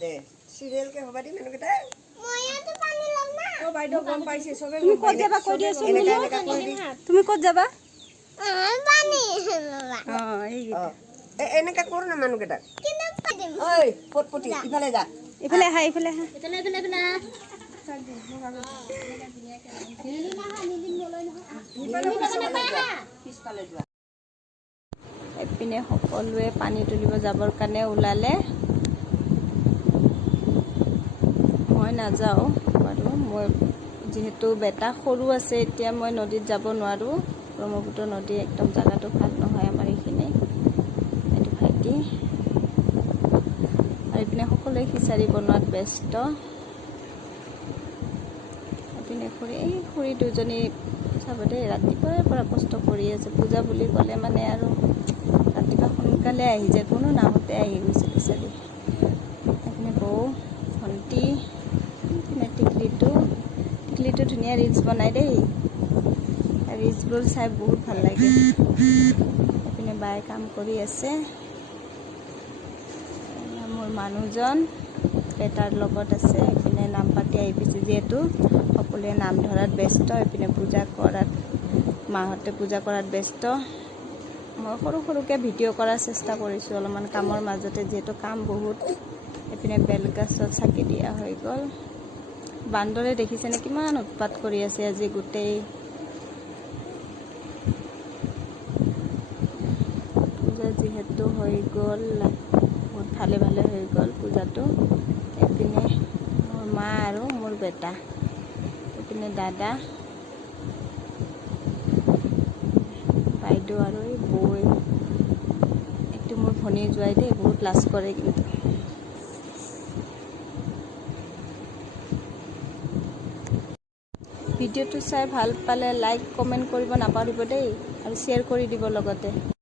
দে serial কে হবা দি menu কেটা ময়াটো পানী লম না ও বাইদেউ গম পাইছে সবে তুমি ক'ত যাবা কৈ দিয়াচোন তুমি ক'ত যাবা পানী লবা এই এনেকা কৰো না মানুহ কেটা কিন্তু পাদিম ঐ পটপটি ইফালে যা ইফালে আহা ইফালে আহা পিছফালে যোৱা এপিনে সকলোৱে পানী তুলিব যাবৰ কাৰণে ওলালে মই নাযাওঁ বাৰু মই যেহেতু বেটা সৰু আছে এতিয়া মই নদীত যাব নোৱাৰোঁ ব্ৰহ্মপুত্ৰ নদী একদম জাগাটো ভাল নহয় আমাৰ এইখিনি এইটো ভাইটি আৰু এইপিনে সকলোৱে খিচাৰি বনোৱাত ব্যস্ত এইপিনে খুৰী দুজনী চাব দেই ৰাতিপুৱাৰ পৰা কষ্ট কৰি আছে পূজা বুলি ক'লে মানে আৰু ৰাতিপুৱা সোনকালে আহি যায় কোনো নামতে আহি গৈছে বিচাৰি এইপিনে বৌ ভণ্টি এইপিনে টিকলিটো ধুনীয়া ৰিলচ বনাই দেই ৰিলচবোৰ চাই বহুত ভাল লাগে এইপিনে বাই কাম কৰি আছে মোৰ মানুহজন বেটাৰ লগত আছে এইপিনে নাম পাতি আহি পিছে যিহেতু সকলোৱে নাম ধৰাত ব্যস্ত এইপিনে পূজা কৰাত মাহঁতে পূজা কৰাত ব্যস্ত মই সৰুকৈ ভিডিঅ' কৰাৰ চেষ্টা কৰিছোঁ অলপমান কামৰ মাজতে যিহেতু কাম বহুত এইপিনে বেলগছত চাকি দিয়া হৈ গ'ল বান্দৰে দেখিছেনে কিমান উৎপাত কৰি আছে আজি গোটেই পূজা যিহেতু হৈ গ'ল বহুত ভালে হৈ গ'ল পূজাটো এইপিনে মোৰ মা আৰু মোৰ বেটা এইপিনে দাদা বাইদেউ আৰু এই বৈ এইটো মোৰ ভনী যোৱাই দেই বহুত লাজ কৰে কিন্তু ভিডিঅ'টো চাই ভাল পালে লাইক কমেণ্ট কৰিব নাপাহৰিব দেই আৰু শ্বেয়াৰ কৰি দিব লগতে